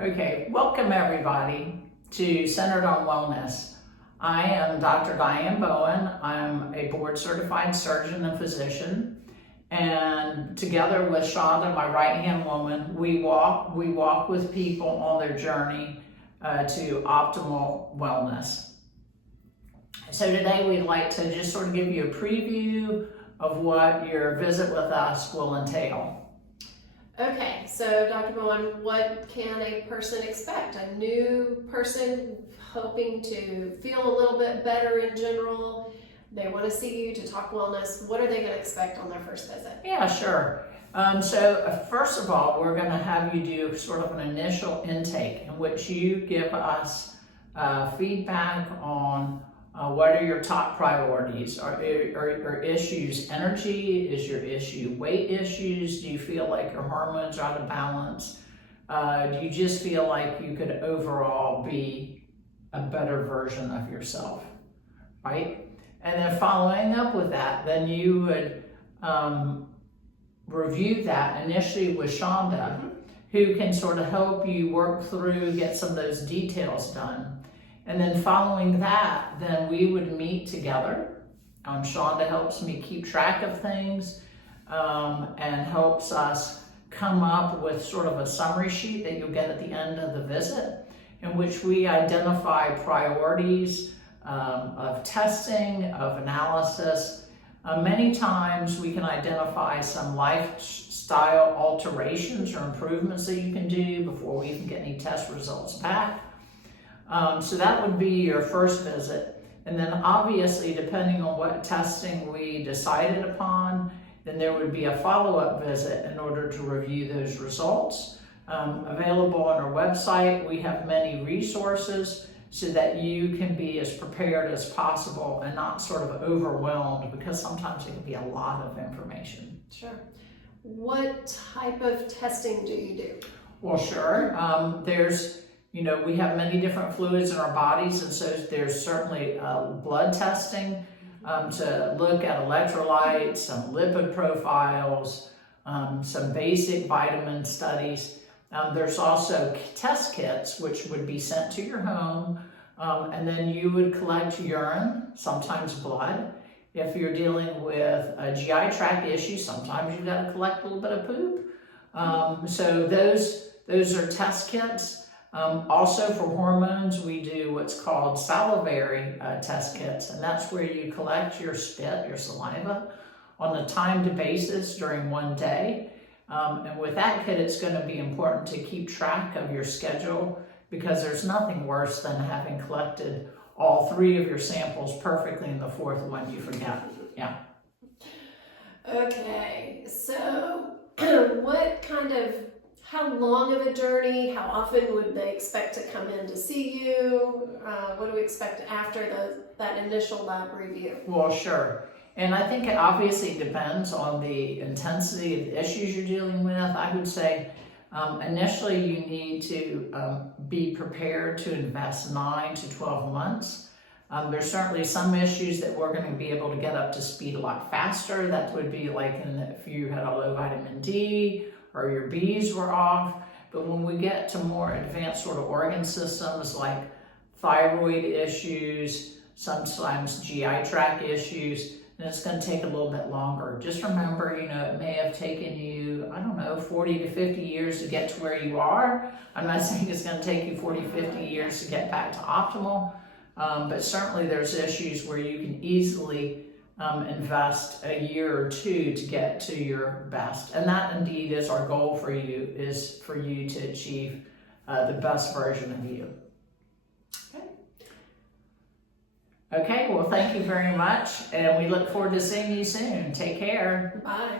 Okay, welcome everybody to Centered on Wellness. I am Dr. Diane Bowen. I'm a board certified surgeon and physician. And together with Shonda, my right-hand woman, we walk with people on their journey to optimal wellness. So today we'd like to just sort of give you a preview of what your visit with us will entail. Okay, so Dr. Bowen, what can a person expect? A new person hoping to feel a little bit better in general. They want to see you to talk wellness. What are they going to expect on their first visit? Yeah, sure. So first of all, we're going to have you do sort of an initial intake in which you give us feedback on what are your top priorities? Are issues energy? Is your issue weight issues? Do you feel like your hormones are out of balance? Do you just feel like you could overall be a better version of yourself, right? And then following up with that, then you would review that initially with Shonda, who can sort of help you work through, get some of those details done. And then following that, then we would meet together. Shonda helps me keep track of things and helps us come up with sort of a summary sheet that you'll get at the end of the visit, in which we identify priorities of testing, of analysis. Many times we can identify some lifestyle alterations or improvements that you can do before we even get any test results back. So that would be your first visit. And then obviously, depending on what testing we decided upon, then there would be a follow-up visit in order to review those results. Available on our website, we have many resources so that you can be as prepared as possible and not sort of overwhelmed, because sometimes it can be a lot of information. Sure. What type of testing do you do? Well, sure. We have many different fluids in our bodies, and so there's certainly blood testing to look at electrolytes, some lipid profiles, some basic vitamin studies. There's also test kits, which would be sent to your home, and then you would collect urine, sometimes blood. If you're dealing with a GI tract issue, sometimes you've got to collect a little bit of poop. So those are test kits. Also for hormones, we do what's called salivary test kits, and that's where you collect your spit, your saliva, on a timed basis during one day. And with that kit, it's going to be important to keep track of your schedule, because there's nothing worse than having collected all three of your samples perfectly and the fourth one you forget. Yeah. Okay, so how long of a journey? How often would they expect to come in to see you? What do we expect after that initial lab review? Well, sure. And I think it obviously depends on the intensity of the issues you're dealing with. I would say initially you need to be prepared to invest 9 to 12 months. There's certainly some issues that we're going to be able to get up to speed a lot faster. That would be like if you had a low vitamin D or your B's were off. But when we get to more advanced sort of organ systems like thyroid issues, sometimes GI tract issues, then it's going to take a little bit longer. Just remember, it may have taken you, 40 to 50 years to get to where you are. I'm not saying it's going to take you 40, 50 years to get back to optimal, but certainly there's issues where you can easily invest a year or two to get to your best. And that indeed is our goal for you, is for you to achieve the best version of you. Okay, well, thank you very much, and we look forward to seeing you soon. Take care. Bye.